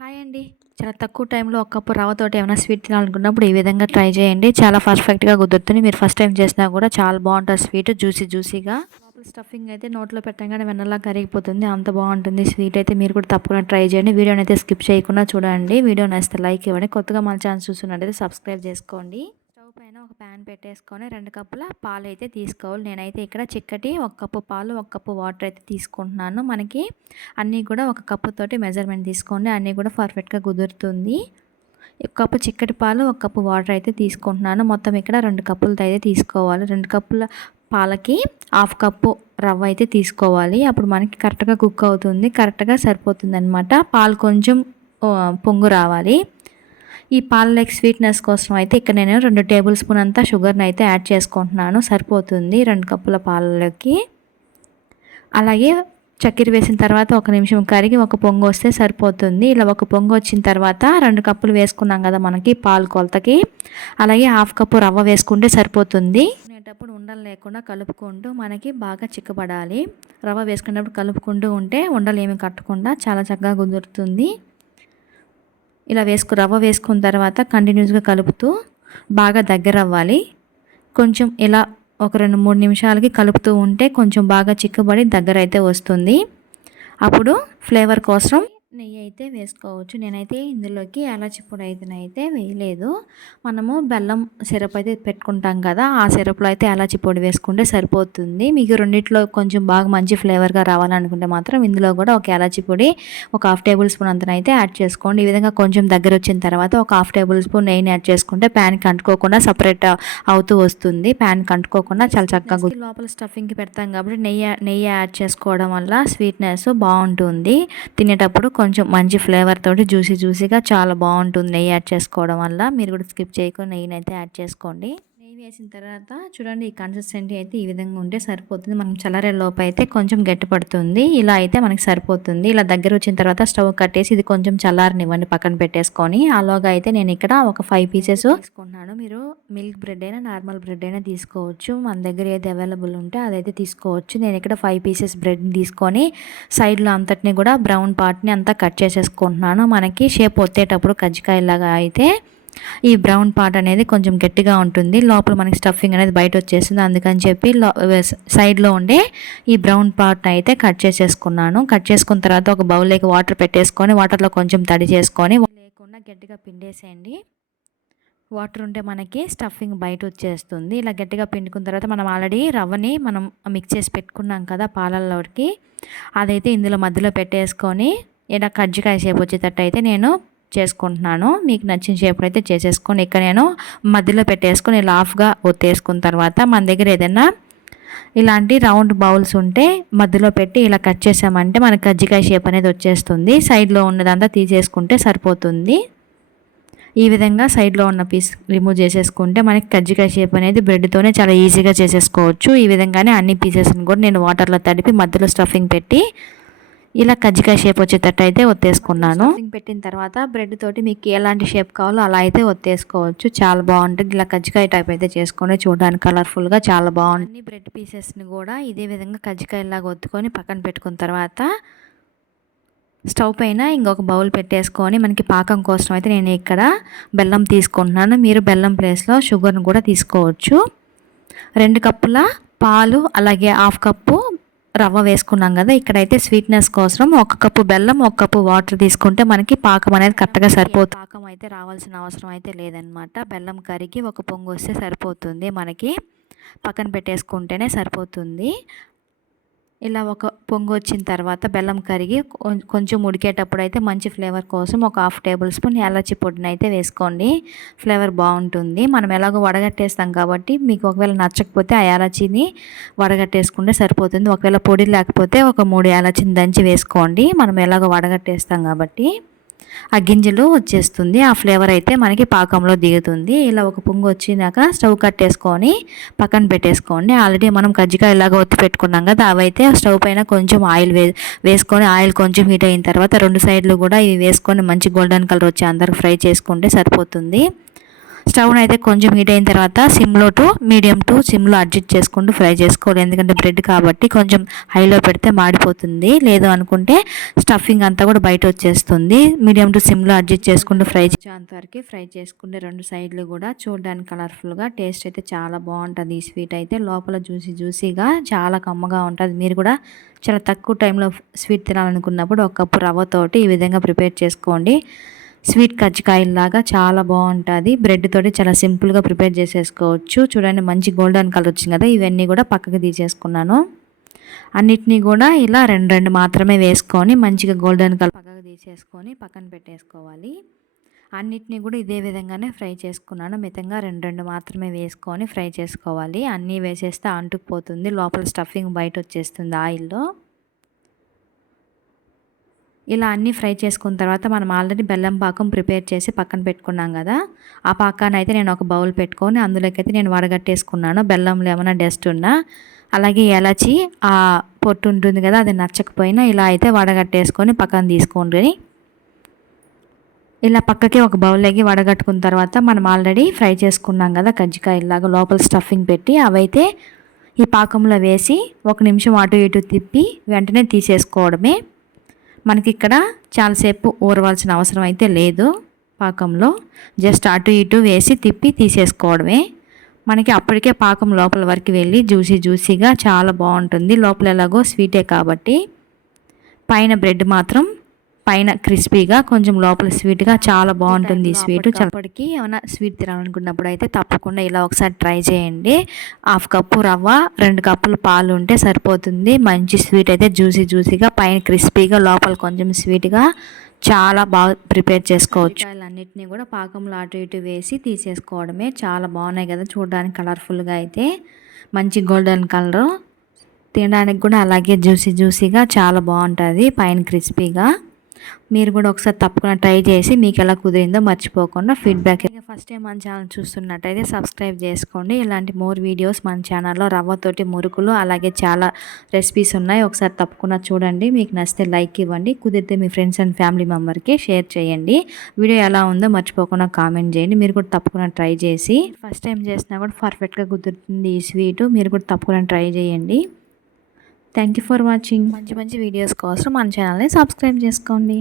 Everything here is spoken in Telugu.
హాయ్ అండి. చాలా తక్కువ టైంలో ఒక కప్పు రవ్వతోటి ఏమైనా స్వీట్ తినాలనుకున్నప్పుడు ఈ విధంగా ట్రై చేయండి. చాలా పర్ఫెక్ట్గా కుదురుతుంది. మీరు ఫస్ట్ టైం చేసినా కూడా చాలా బాగుంటుంది స్వీట్ జ్యూసీ జ్యూసీగా లోపల స్టఫింగ్ అయితే నోట్లో పెట్టగానే వెన్నలా కరిగిపోతుంది. అంత బాగుంటుంది స్వీట్ అయితే మీరు కూడా తప్పకుండా ట్రై చేయండి. వీడియోని అయితే స్కిప్ చేయకుండా చూడండి. వీడియో నచ్చితే లైక్ ఇవ్వండి. కొత్తగా మన ఛాన్స్ చూస్తున్నట్టయితే సబ్స్క్రైబ్ చేసుకోండి. పైన ఒక ప్యాన్ పెట్టేసుకొని రెండు కప్పుల పాలు అయితే తీసుకోవాలి. నేనైతే ఇక్కడ చిక్కటి ఒక కప్పు పాలు ఒక కప్పు వాటర్ అయితే తీసుకుంటున్నాను. మనకి అన్నీ కూడా ఒక కప్పుతోటి మెజర్మెంట్ తీసుకోండి. అన్నీ కూడా పర్ఫెక్ట్గా కుదురుతుంది. ఒక కప్పు చిక్కటి పాలు ఒక కప్పు వాటర్ అయితే తీసుకుంటున్నాను. మొత్తం ఇక్కడ రెండు కప్పులతో అయితే తీసుకోవాలి. రెండు కప్పుల పాలకి హాఫ్ కప్పు రవ్వ అయితే తీసుకోవాలి. అప్పుడు మనకి కరెక్ట్గా కుక్ అవుతుంది. కరెక్ట్గా సరిపోతుంది అనమాట పాలు కొంచెం పొంగు రావాలి. ఈ పాలకి స్వీట్నెస్ కోసం అయితే ఇక్కడ నేను రెండు టేబుల్ స్పూన్ అంతా షుగర్ని అయితే యాడ్ చేసుకుంటున్నాను. సరిపోతుంది రెండు కప్పుల పాలలోకి అలాగే చక్కెర వేసిన తర్వాత ఒక నిమిషం కరిగి ఒక పొంగు వస్తే సరిపోతుంది. ఇలా ఒక పొంగు వచ్చిన తర్వాత రెండు కప్పులు వేసుకున్నాం కదా మనకి పాలు కొలతకి. అలాగే హాఫ్ కప్పు రవ్వ వేసుకుంటే సరిపోతుంది. తినేటప్పుడు ఉండలు లేకుండా కలుపుకుంటూ మనకి బాగా చిక్కబడాలి. రవ్వ వేసుకునేటప్పుడు కలుపుకుంటూ ఉంటే ఉండలు ఏమి కట్టకుండా చాలా చక్కగా కుదురుతుంది. ఇలా వేసుకు రవ్వ వేసుకున్న తర్వాత కంటిన్యూస్గా కలుపుతూ బాగా దగ్గర అవ్వాలి. కొంచెం ఇలా ఒక రెండు మూడు నిమిషాలకి కలుపుతూ ఉంటే కొంచెం బాగా చిక్కబడి దగ్గర అయితే వస్తుంది. అప్పుడు ఫ్లేవర్ కోసం నెయ్యి అయితే వేసుకోవచ్చు. నేనైతే ఇందులోకి యాలచి పొడి అయితే వేయలేదు. మనము బెల్లం సిరప్ అయితే పెట్టుకుంటాం కదా ఆ సిరప్లో అయితే యాలచి పొడి వేసుకుంటే సరిపోతుంది. మీకు రెండిట్లో కొంచెం బాగా మంచి ఫ్లేవర్గా రావాలనుకుంటే మాత్రం ఇందులో కూడా ఒక యాలచి పొడి ఒక హాఫ్ టేబుల్ స్పూన్ అంతనైతే యాడ్ చేసుకోండి. ఈ విధంగా కొంచెం దగ్గర వచ్చిన తర్వాత ఒక హాఫ్ టేబుల్ స్పూన్ నెయ్యిని యాడ్ చేసుకుంటే ప్యాన్కి అంటుకోకుండా సపరేట్ అవుతూ వస్తుంది. ప్యాన్కి అంటుకోకుండా చాలా చక్కగా లోపల స్టఫింగ్కి పెడతాం కాబట్టి నెయ్యి నెయ్యి యాడ్ చేసుకోవడం వల్ల స్వీట్నెస్ బాగుంటుంది. తినేటప్పుడు కొంచెం మంచి ఫ్లేవర్ తోటి జ్యూసీ జ్యూసీగా చాలా బాగుంటుంది నెయ్యి యాడ్ చేసుకోవడం వల్ల. మీరు కూడా స్కిప్ చేయకుండా నెయ్యిని అయితే యాడ్ చేసుకోండి. వేసిన తర్వాత చూడండి ఈ కన్సిస్టెంటీ అయితే ఈ విధంగా ఉంటే సరిపోతుంది. మనం చల్లరే లోపు అయితే కొంచెం గట్టి పడుతుంది ఇలా అయితే మనకి సరిపోతుంది. ఇలా దగ్గర వచ్చిన తర్వాత స్టవ్ కట్టేసి ఇది కొంచెం చల్లారనివ్వండి పక్కన పెట్టేసుకొని. అలాగా అయితే నేను ఇక్కడ ఒక ఫైవ్ పీసెస్ తీసుకున్నాను మీరు మిల్క్ బ్రెడ్ అయినా నార్మల్ బ్రెడ్ అయినా తీసుకోవచ్చు. మన దగ్గర ఏది అవైలబుల్ ఉంటే అదైతే తీసుకోవచ్చు. నేను ఇక్కడ ఫైవ్ పీసెస్ బ్రెడ్ని తీసుకొని సైడ్లో అంతటిని కూడా బ్రౌన్ పార్ట్ని అంతా కట్ చేసేసుకుంటున్నాను. మనకి షేప్ వచ్చేటప్పుడు కజ్జికాయలాగా అయితే ఈ బ్రౌన్ పార్ట్ అనేది కొంచెం గట్టిగా ఉంటుంది. లోపల మనకి స్టఫింగ్ అనేది బయట వచ్చేస్తుంది అందుకని చెప్పి సైడ్లో ఉండే ఈ బ్రౌన్ పార్ట్ అయితే కట్ చేసేసుకున్నాను. కట్ చేసుకున్న తర్వాత ఒక బౌల్లోకి వాటర్ పెట్టేసుకొని వాటర్లో కొంచెం తడి చేసుకొని లేకుండా గట్టిగా పిండేసేయండి. వాటర్ ఉంటే మనకి స్టఫింగ్ బయట వచ్చేస్తుంది. ఇలా గట్టిగా పిండుకున్న తర్వాత మనం ఆల్రెడీ రవ్వని మనం మిక్స్ చేసి పెట్టుకున్నాం కదా పాలల్లోకి. అదైతే ఇందులో మధ్యలో పెట్టేసుకొని ఇలా కజ్జికాయ షేప్ వచ్చేటట్టు అయితే నేను చేసుకుంటున్నాను. మీకు నచ్చిన షేప్ అయితే చేసేసుకొని ఇక్కడ నేను మధ్యలో పెట్టేసుకొని లాఫ్గా ఒత్తేసుకున్న తర్వాత మన దగ్గర ఏదైనా ఇలాంటి రౌండ్ బౌల్స్ ఉంటే మధ్యలో పెట్టి ఇలా కట్ చేసామంటే మనకి కజ్జికాయ షేప్ అనేది వచ్చేస్తుంది. సైడ్లో ఉన్నదంతా తీసేసుకుంటే సరిపోతుంది. ఈ విధంగా సైడ్లో ఉన్న పీస్ రిమూవ్ చేసేసుకుంటే మనకి కజ్జికాయ షేప్ అనేది బ్రెడ్తోనే చాలా ఈజీగా చేసేసుకోవచ్చు. ఈ విధంగానే అన్ని పీసెస్ని కూడా నేను వాటర్లో తడిపి మధ్యలో స్టఫింగ్ పెట్టి ఇలా కజ్జికాయ షేప్ వచ్చేటట్టు అయితే ఒత్తేసుకున్నాను. పెట్టిన తర్వాత బ్రెడ్ తోటి మీకు ఎలాంటి షేప్ కావాలో అలా అయితే ఒత్తేసుకోవచ్చు. చాలా బాగుంటుంది. ఇలా కజ్జికాయ టైప్ అయితే చేసుకొని చూడడానికి కలర్ఫుల్గా చాలా బాగుంటుంది. బ్రెడ్ పీసెస్ని కూడా ఇదే విధంగా కజ్జికాయలాగా ఒత్తుకొని పక్కన పెట్టుకున్న తర్వాత స్టవ్ పైన ఇంకొక బౌల్ పెట్టేసుకొని మనకి పాకం కోసం అయితే నేను ఇక్కడ బెల్లం తీసుకుంటున్నాను. మీరు బెల్లం ప్లేస్లో షుగర్ని కూడా తీసుకోవచ్చు. రెండు కప్పుల పాలు అలాగే హాఫ్ కప్పు రవ్వ వేసుకున్నాం కదా ఇక్కడైతే స్వీట్నెస్ కోసం ఒక కప్పు బెల్లం ఒక కప్పు వాటర్ తీసుకుంటే మనకి పాకం అనేది కరెక్ట్గా సరిపోతుంది పాకం అయితే రావాల్సిన అవసరం అయితే లేదనమాట బెల్లం కరిగి ఒక పొంగు వస్తే సరిపోతుంది మనకి. పక్కన పెట్టేసుకుంటేనే సరిపోతుంది. ఇలా ఒక పొంగు వచ్చిన తర్వాత బెల్లం కరిగి కొంచెం ఉడికేటప్పుడు అయితే మంచి ఫ్లేవర్ కోసం ఒక హాఫ్ టేబుల్ స్పూన్ యాలచి పొడిని అయితే వేసుకోండి. ఫ్లేవర్ బాగుంటుంది. మనం ఎలాగో వడగట్టేస్తాం కాబట్టి మీకు ఒకవేళ నచ్చకపోతే ఆ యాలచిని వడగట్టేసుకుంటే సరిపోతుంది. ఒకవేళ పొడి లేకపోతే ఒక మూడు యాలచిని దంచి వేసుకోండి. మనం ఎలాగో వడగట్టేస్తాం కాబట్టి. ఆ గింజలు వచ్చేస్తుంది. ఆ ఫ్లేవర్ అయితే మనకి పాకంలో దిగుతుంది. ఇలా ఒక పొంగు వచ్చినాక స్టవ్ కట్టేసుకొని పక్కన పెట్టేసుకోండి. ఆల్రెడీ మనం కజ్జికాయ ఇలాగ ఒత్తి పెట్టుకున్నాం కదా అవైతే స్టవ్ పైన కొంచెం ఆయిల్ వే వేసుకొని ఆయిల్ కొంచెం హీట్ అయిన తర్వాత రెండు సైడ్లు కూడా ఇవి వేసుకొని మంచి గోల్డెన్ కలర్ వచ్చి అందరికి ఫ్రై చేసుకుంటే సరిపోతుంది. స్టవ్ని అయితే కొంచెం హీట్ అయిన తర్వాత సిమ్లో టు మీడియం టు సిమ్లో అడ్జస్ట్ చేసుకుంటూ ఫ్రై చేసుకోవాలి. ఎందుకంటే బ్రెడ్ కాబట్టి కొంచెం హైలో పెడితే మాడిపోతుంది. లేదు అనుకుంటే స్టఫింగ్ అంతా కూడా బయట వచ్చేస్తుంది. మీడియం టు సిమ్లో అడ్జస్ట్ చేసుకుంటూ ఫ్రై అంతవరకు ఫ్రై చేసుకుంటే రెండు సైడ్లు కూడా చూడడానికి కలర్ఫుల్గా టేస్ట్ అయితే చాలా బాగుంటుంది. ఈ స్వీట్ అయితే లోపల జ్యూసీ జ్యూసీగా చాలా కమ్మగా ఉంటుంది. మీరు కూడా చాలా తక్కువ టైంలో స్వీట్ తినాలనుకున్నప్పుడు ఒక కప్పు రవ్వతోటి ఈ విధంగా ప్రిపేర్ చేసుకోండి. స్వీట్ కజ్జికాయలాగా చాలా బాగుంటుంది. బ్రెడ్ తోటి చాలా సింపుల్గా ప్రిపేర్ చేసేసుకోవచ్చు. చూడండి మంచి గోల్డెన్ కలర్ వచ్చింది కదా ఇవన్నీ కూడా పక్కకి తీసేసుకున్నాను. అన్నిటినీ కూడా ఇలా రెండు రెండు మాత్రమే వేసుకొని మంచిగా గోల్డెన్ కలర్ పక్కకు తీసేసుకొని పక్కన పెట్టేసుకోవాలి. అన్నిటినీ కూడా ఇదే విధంగానే ఫ్రై చేసుకున్నాను. మితంగా రెండు రెండు మాత్రమే వేసుకొని ఫ్రై చేసుకోవాలి. అన్నీ వేసేస్తే అంటుకుపోతుంది. లోపల స్టఫింగ్ బయట వచ్చేస్తుంది ఆయిల్లో. ఇలా అన్నీ ఫ్రై చేసుకున్న తర్వాత మనం ఆల్రెడీ బెల్లం పాకం ప్రిపేర్ చేసి పక్కన పెట్టుకున్నాం కదా. ఆ పాకాన్ని అయితే నేను ఒక బౌల్ పెట్టుకొని అందులోకైతే నేను వడగట్టేసుకున్నాను. బెల్లంలో ఏమైనా డస్ట్ ఉన్నా. అలాగే ఎలాచి ఆ పొట్టు ఉంటుంది కదా అది నచ్చకపోయినా ఇలా అయితే వడగట్టేసుకొని పక్కన తీసుకొని ఇలా పక్కకి ఒక బౌల్లోకి వడగట్టుకున్న తర్వాత మనం ఆల్రెడీ ఫ్రై చేసుకున్నాం కదా కజ్జికాయలాగా లోపల స్టఫింగ్ పెట్టి అవైతే ఈ పాకంలో వేసి ఒక నిమిషం అటు ఇటు తిప్పి వెంటనే తీసేసుకోవడమే. మనకి ఇక్కడ చాలాసేపు ఊరవలసిన అవసరం అయితే లేదు పాకంలో. జస్ట్ అటు ఇటు వేసి తిప్పి తీసేసుకోవడమే. మనకి అప్పటికే పాకం లోపల వరకు వెళ్ళి జ్యూసీ జ్యూసీగా చాలా బాగుంటుంది. లోపల ఎలాగో స్వీటే కాబట్టి. పైన బ్రెడ్ మాత్రం పైన క్రిస్పీగా కొంచెం లోపల స్వీట్గా చాలా బాగుంటుంది ఈ స్వీట్. చప్పటికి ఏమైనా స్వీట్ తినాలనుకున్నప్పుడు అయితే తప్పకుండా ఇలా ఒకసారి ట్రై చేయండి. హాఫ్ కప్పు రవ్వ రెండు కప్పులు పాలు ఉంటే సరిపోతుంది. మంచి స్వీట్ అయితే జ్యూసీ జ్యూసీగా పైన క్రిస్పీగా లోపల కొంచెం స్వీట్గా చాలా బాగా ప్రిపేర్ చేసుకోవచ్చు. అన్నిటినీ కూడా పాకంలో అటు ఇటు వేసి తీసేసుకోవడమే చాలా బాగున్నాయి కదా చూడడానికి కలర్ఫుల్గా అయితే. మంచి గోల్డెన్ కలర్. తినడానికి కూడా అలాగే జ్యూసీ జ్యూసీగా చాలా బాగుంటుంది పైన క్రిస్పీగా. మీరు కూడా ఒకసారి తప్పకుండా ట్రై చేసి మీకు ఎలా కుదిరిందో మర్చిపోకుండా ఫీడ్బ్యాక్ ఫస్ట్ టైం మన ఛానల్ చూస్తున్నట్టయితే సబ్స్క్రైబ్ చేసుకోండి. ఇలాంటి మోర్ వీడియోస్ మన ఛానల్లో రవ్వతోటి మురుకులు అలాగే చాలా రెసిపీస్ ఉన్నాయి. ఒకసారి తప్పకుండా చూడండి. మీకు నచ్చితే లైక్ ఇవ్వండి. కుదిరితే మీ ఫ్రెండ్స్ అండ్ ఫ్యామిలీ మెంబర్కి షేర్ చేయండి. వీడియో ఎలా ఉందో మర్చిపోకుండా కామెంట్ చేయండి. మీరు కూడా తప్పకుండా ట్రై చేసి ఫస్ట్ టైం చేసినా కూడా పర్ఫెక్ట్గా కుదురుతుంది ఈ స్వీటు. మీరు కూడా తప్పకుండా ట్రై చేయండి. థ్యాంక్ యూ ఫర్ వాచింగ్ మంచి మంచి వీడియోస్ కోసం మన ఛానల్ని సబ్స్క్రైబ్ చేసుకోండి.